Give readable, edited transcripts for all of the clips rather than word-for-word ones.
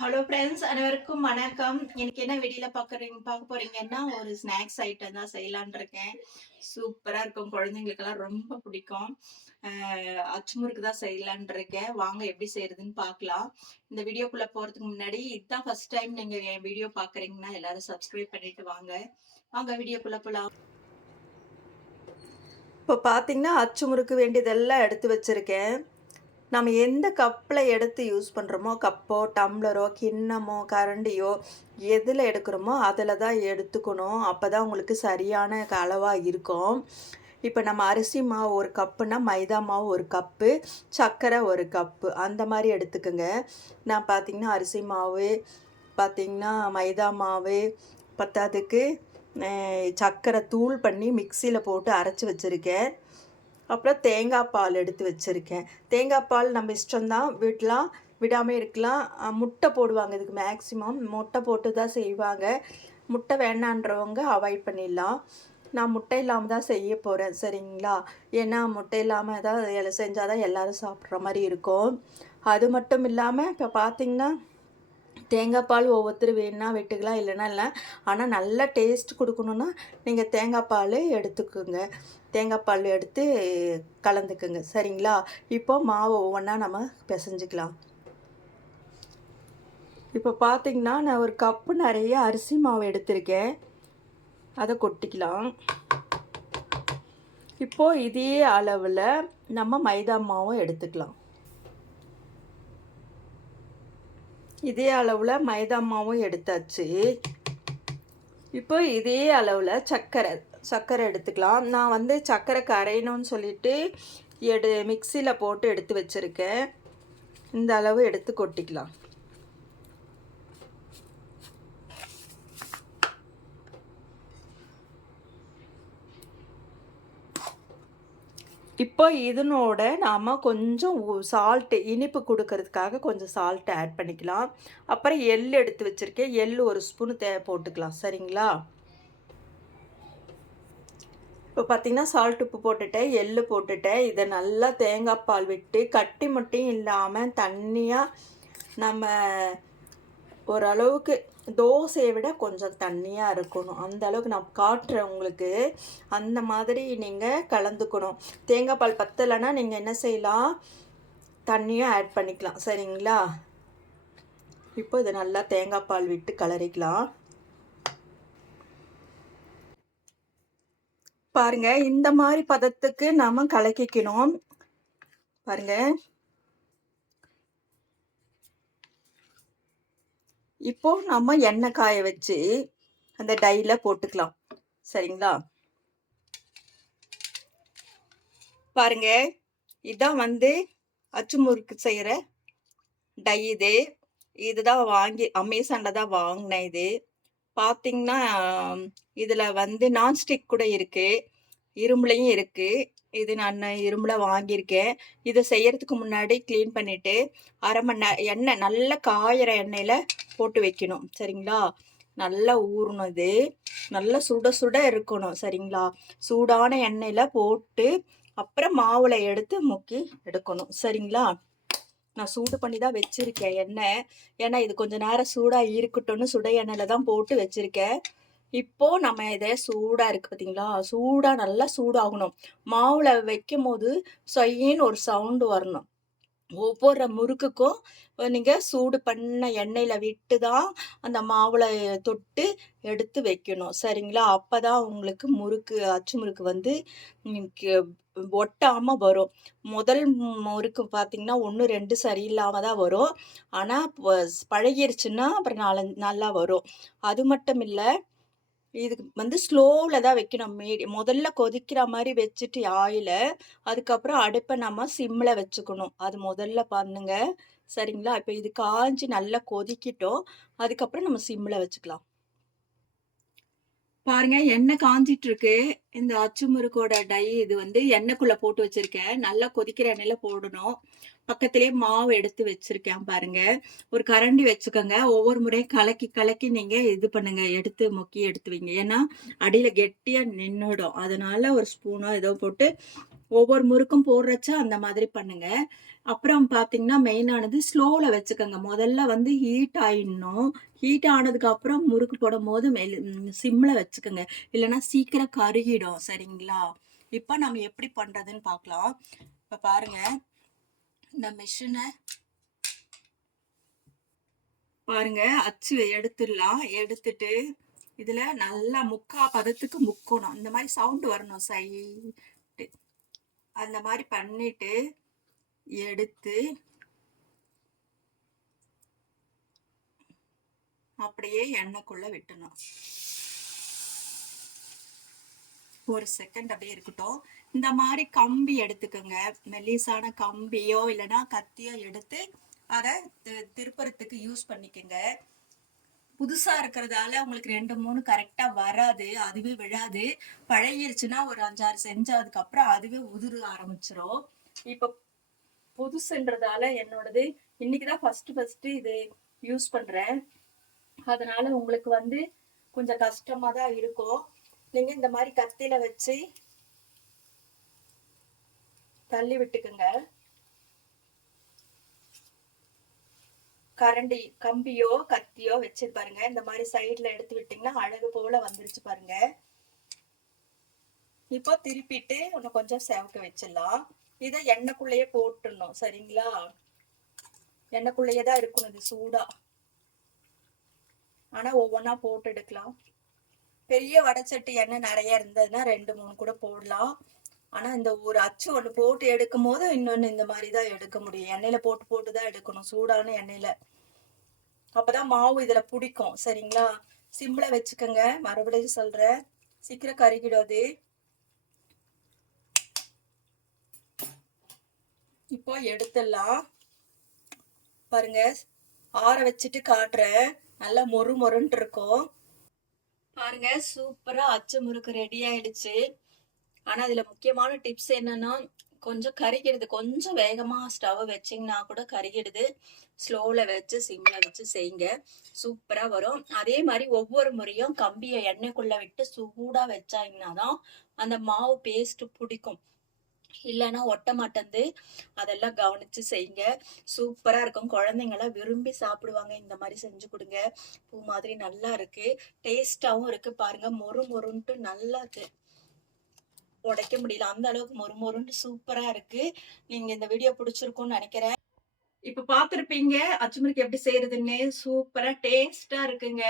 Hello friends, அனைவருக்கும் வணக்கம். இன்னைக்கு என்ன வீடியோல பார்க்க போறீங்கன்னா, ஒரு ஸ்நாக்ஸ் ஐட்டம் தான் செய்யலான்னு இருக்கேன். சூப்பரா இருக்கும். குழந்தைங்களுக்கெல்லாம் ரொம்ப பிடிக்கும். அச்சு முறுக்கு தான் செய்யலான்னு இருக்கேன். வாங்க எப்படி செய்யறதுன்னு பார்க்கலாம். இந்த வீடியோக்குள்ள போறதுக்கு முன்னாடி இதுதான் ஃபர்ஸ்ட் டைம் நீங்க என் வீடியோ பார்க்குறீங்கன்னா எல்லாரும் சப்ஸ்கிரைப் பண்ணிட்டு வாங்க. வாங்க வீடியோக்குள்ள போலாம். இப்போ பார்த்தீங்கன்னா, அச்சு முறுக்கு வேண்டியதெல்லாம் எடுத்து வச்சிருக்கேன். நம்ம எந்த கப்பில் எடுத்து யூஸ் பண்ணுறோமோ, கப்போ டம்ளரோ கிண்ணமோ கரண்டியோ எதில் எடுக்கிறோமோ அதில் தான் எடுத்துக்கணும். அப்போ தான் உங்களுக்கு சரியான அளவாக இருக்கும். இப்போ நம்ம அரிசி மாவு ஒரு கப்புனா மைதா மாவு ஒரு கப்பு, சர்க்கரை ஒரு கப்பு அந்த மாதிரி எடுத்துக்கோங்க. நான் பார்த்திங்கன்னா அரிசி மாவு, பார்த்திங்கன்னா மைதா மாவு பத்தாததுக்கு சர்க்கரை தூள் பண்ணி மிக்சியில் போட்டு அரைச்சி வச்சுருக்கேன். அப்புறம் தேங்காய் பால் எடுத்து வச்சுருக்கேன். தேங்காய் பால் நம்ம இஷ்டம்தான், வீட்டெலாம் விடாமல் இருக்கலாம். முட்டை போடுவாங்க, இதுக்கு மேக்ஸிமம் முட்டை போட்டு தான் செய்வாங்க. முட்டை வேணான்றவங்க அவாய்ட் பண்ணிடலாம். நான் முட்டை இல்லாமல் தான் செய்ய போகிறேன், சரிங்களா? ஏன்னா முட்டை இல்லாமல் தான் செஞ்சால் தான் எல்லோரும் சாப்பிட்ற மாதிரி இருக்கும். அது மட்டும் இல்லாமல் இப்போ பார்த்திங்கன்னா தேங்காய் பால் ஒவ்வொருத்தர் வேணுன்னா வெட்டுக்கலாம், இல்லைன்னா இல்லை. ஆனால் நல்லா டேஸ்ட் கொடுக்கணுன்னா நீங்கள் தேங்காய் பால் எடுத்துக்கோங்க. தேங்காய் பால் எடுத்து கலந்துக்குங்க, சரிங்களா? இப்போ மாவு ஒவ்வொன்றா நம்ம பிசைஞ்சிக்கலாம். இப்போ பார்த்திங்கன்னா நான் ஒரு கப்பு நிறைய அரிசி மாவு எடுத்திருக்கேன், அதை கொட்டிக்கலாம். இப்போது இதே அளவில் நம்ம மைதா மாவும் எடுத்துக்கலாம். இதே அளவில் மைதா மாவும் எடுத்தாச்சு. இப்போ இதே அளவில் சர்க்கரை எடுத்துக்கலாம். நான் சர்க்கரை கரையணும்னு சொல்லிட்டு மிக்சியில் போட்டு எடுத்து வச்சுருக்கேன். இந்த அளவு எடுத்து கொட்டிக்கலாம். இப்போ இதனோட நாம் கொஞ்சம் சால்ட்டு இனிப்பு கொடுக்கறதுக்காக கொஞ்சம் சால்ட்டு ஆட் பண்ணிக்கலாம். அப்புறம் எள் எடுத்து வச்சுருக்கேன், எள் ஒரு ஸ்பூனு போட்டுக்கலாம், சரிங்களா? இப்போ பார்த்திங்கன்னா சால்ட் உப்பு போட்டுட்டேன், எள் போட்டுட்டேன். இதை நல்லா தேங்காய் பால் விட்டு கட்டி மட்டும் இல்லாமல் தண்ணியாக நம்ம ஓரளவுக்கு தோசையை விட கொஞ்சம் தண்ணியாக இருக்கணும், அந்த அளவுக்கு நான் காட்டுறேன் உங்களுக்கு. அந்த மாதிரி நீங்கள் கலந்துக்கணும். தேங்காய் பால் பத்தலைன்னா நீங்கள் என்ன செய்யலாம், தண்ணியும் ஆட் பண்ணிக்கலாம், சரிங்களா? இப்போ இதை நல்லா தேங்காய் பால் விட்டு கலரிக்கலாம். பாருங்க, இந்த மாதிரி பதத்துக்கு நம்ம கலக்கிக்கணும். பாருங்க, இப்போ நம்ம எண்ணெய் காய வச்சு அந்த டைல போட்டுக்கலாம், சரிங்களா? பாருங்க, இதான் அச்சு முறுக்கு செய்கிற டை. இதுதான் அமேசானில் தான் வாங்கினேன். இது பார்த்தீங்கன்னா இதில் நான்ஸ்டிக் கூட இருக்குது, இரும்புலையும் இருக்குது. இது நான் இரும்பில் வாங்கியிருக்கேன். இதை செய்யறதுக்கு முன்னாடி க்ளீன் பண்ணிவிட்டு அரை மணி நேரம் எண்ணெய் நல்லா காயிற எண்ணெயில் போட்டு வைக்கணும், சரிங்களா? நல்லா ஊறணும். இது நல்லா சுட சுட இருக்கணும், சரிங்களா? சூடான எண்ணெயில் போட்டு அப்புறம் மாவில் எடுத்து முக்கி எடுக்கணும், சரிங்களா? நான் சூடு பண்ணி தான் வச்சுருக்கேன் எண்ணெய். ஏன்னா இது கொஞ்சம் நேரம் சூடாக இருக்கட்டும்னு சுட எண்ணெயில் தான் போட்டு வச்சுருக்கேன். இப்போது நம்ம இதை சூடாக இருக்குது பார்த்தீங்களா, சூடாக நல்லா சூடாகணும். மாவில் வைக்கும் போது சொயின்னு ஒரு சவுண்டு வரணும். ஒவ்வொரு முறுக்குக்கும் நீங்கள் சூடு பண்ண எண்ணெயில் விட்டு தான் அந்த மாவில் தொட்டு எடுத்து வைக்கணும், சரிங்களா? அப்போ தான் உங்களுக்கு அச்சு முறுக்கு ஒட்டாமல் வரும். முதல் முறுக்கு பார்த்திங்கன்னா 1 2 சரியில்லாமல் தான் வரும். ஆனால் பழகிருச்சுன்னா அப்புறம் நல்லா வரும். அது மட்டும் இல்லை, இதுக்கு ஸ்லோவில் தான் வைக்கணும். முதல்ல கொதிக்கிற மாதிரி வச்சுட்டு ஆயில, அதுக்கப்புறம் அடுப்பை நம்ம சிம்மில் வச்சுக்கணும். அது முதல்ல பண்ணுங்க, சரிங்களா? இப்போ இது காஞ்சி நல்லா கொதிக்கிட்டோம், அதுக்கப்புறம் நம்ம சிம்மில் வச்சுக்கலாம். பாருங்க, எண்ணெய் காஞ்சிட்டு இருக்கு. இந்த அச்சு முறுக்கோட டை இது எண்ணெய்க்குள்ள போட்டு வச்சிருக்கேன். நல்லா கொதிக்கிற எண்ணெயில போடணும். பக்கத்திலே மாவு எடுத்து வச்சிருக்கேன் பாருங்க. ஒரு கரண்டி வச்சுக்கோங்க. ஒவ்வொரு முறையும் கலக்கி கலக்கி நீங்க இது பண்ணுங்க, எடுத்து முக்கி எடுத்து வைங்க. ஏன்னா அடியில கெட்டியா நின்னுடும். அதனால ஒரு ஸ்பூனோ ஏதோ போட்டு ஒவ்வொரு முறுக்கும் போடுறச்ச அந்த மாதிரி பண்ணுங்க. அப்புறம் பார்த்தீங்கன்னா, மெயினானது ஸ்லோல வச்சுக்கங்க. முதல்ல வந்து ஹீட் ஆயிடணும். ஹீட் ஆனதுக்கு அப்புறம் முறுக்கு போடும்போது சிம்ல வச்சுக்கங்க. இல்லன்னா சீக்கிரம் கருகிடும். சரிங்களா? இப்ப நம்ம எப்படி பண்றதுன்னு பார்க்கலாம். இப்ப பாருங்க, இந்த மிஷின பாருங்க, அச்சு எடுத்துடலாம். எடுத்துட்டு, இதுல நல்லா முக்கா பதத்துக்கு முக்கணும். இந்த மாரி சவுண்ட் வரணும் சைட்டு. அந்த மாரி பண்ணிட்டு, எடுத்து அப்படியே எண்ணெய்க்குள்ள விட்டணும். ஒரு செகண்ட் அப்படியே இருக்கட்டும். இந்த மாரி கம்பி எடுத்துக்கோங்க. மெல்லிசான கம்பியோ இல்லைன்னா கத்தியோ எடுத்து அதை திருப்பறத்துக்கு யூஸ் பண்ணிக்கோங்க. புதுசா இருக்கிறதால உங்களுக்கு 2, 3 கரெக்டா வராது. அதுவே விழாது. பழகிருச்சுன்னா ஒரு 5, 6 செஞ்சதுக்கு அப்புறம் அதுவே உதிர ஆரம்பிச்சிரும். இப்ப புதுசுன்றதால என்னோடது இன்னைக்குதான் ஃபர்ஸ்ட் இது யூஸ் பண்றேன். அதனால உங்களுக்கு வந்து கொஞ்சம் கஷ்டமா தான் இருக்கும். நீங்க இந்த மாதிரி கத்தியில வச்சு தள்ளி விட்டுக்குங்க. கரண்டி கம்பியோ கத்தியோ வச்சு பாருங்க. இந்த மாதிரி சைடுல எடுத்து விட்டீங்கன்னா அழகு போல வந்துருச்சு பாருங்க. இப்போ திருப்பிட்டு இன்னும் கொஞ்சம் சேவக்க வச்சிடலாம். இதை எண்ணெய்க்குள்ளேயே போட்டுடணும். சரிங்களா? எண்ணெய்க்குள்ளேயே தான் இருக்கணும் இது சூடா. ஆனா ஒவ்வொன்னா போட்டு எடுக்கலாம். பெரிய வடைச்சட்டி எண்ணெய் நிறைய இருந்ததுன்னா 2, 3 கூட போடலாம். ஆனா இந்த ஒரு அச்சு ஒண்ணு போட்டு எடுக்கும் போது இன்னொன்னு இந்த மாதிரிதான் எடுக்க முடியும். எண்ணெயில போட்டு போட்டுதான் எடுக்கணும், சூடான எண்ணெயில. அப்பதான் மாவு இதுல பிடிக்கும். சரிங்களா? சிம்ல வச்சுக்கோங்க. மறுபடியும் சொல்றேன், சீக்கிரம் கருகிடாது. இப்போ எடுத்துடலாம். பாருங்க, ஆற வச்சுட்டு காட்டுறேன். நல்லா மொறு மொறுன்ட்டு இருக்கும். பாருங்க, சூப்பரா அச்சு முறுக்கு ரெடி ஆயிடுச்சு. ஆனா இதுல முக்கியமான டிப்ஸ் என்னன்னா, கொஞ்சம் கருகிடுது. கொஞ்சம் வேகமா ஸ்டவ் வச்சிங்கன்னா கூட கருகிடுது. ஸ்லோல வச்சு சிம்ல வச்சு செய்யுங்க. சூப்பரா வரும். அதே மாதிரி ஒவ்வொரு முறையும் கம்பியை எண்ணெய்க்குள்ள விட்டு சூடா வச்சாங்கன்னா தான் அந்த மாவு பேஸ்ட் பிடிக்கும். இல்லைன்னா ஒட்ட மாட்டேந்து. அதெல்லாம் கவனிச்சு செய்யுங்க. சூப்பரா இருக்கும். குழந்தைங்க எல்லாம் விரும்பி சாப்பிடுவாங்க. இந்த மாதிரி செஞ்சு கொடுங்க. பூ மாதிரி நல்லா இருக்கு. டேஸ்டாவும் இருக்கு. பாருங்க, மொறு மொறுன்ட்டு நல்லா இருக்கு. உடைக்க முடியல, அந்த அளவுக்கு மொறு மொறுன்னு சூப்பரா இருக்கு. நீங்க இந்த வீடியோ பிடிச்சிருக்கும்னு நினைக்கிறேன். இப்ப பாத்திருப்பீங்க அச்சுமுறுக்கு எப்படி செய்யறதுன்னு. சூப்பரா டேஸ்டா இருக்குங்க.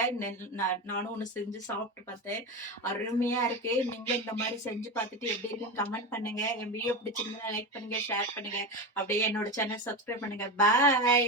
நானும் ஒண்ணு செஞ்சு சாப்பிட்டு பார்த்தேன். அருமையா இருக்கு. நீங்களும் இந்த மாதிரி செஞ்சு பார்த்துட்டு எப்படி இருக்குன்னு கமெண்ட் பண்ணுங்க. என் வீடியோ பிடிச்சிருந்தா லைக் பண்ணுங்க, ஷேர் பண்ணுங்க. அப்படியே என்னோட சேனல் சப்ஸ்கிரைப் பண்ணுங்க. பாய்.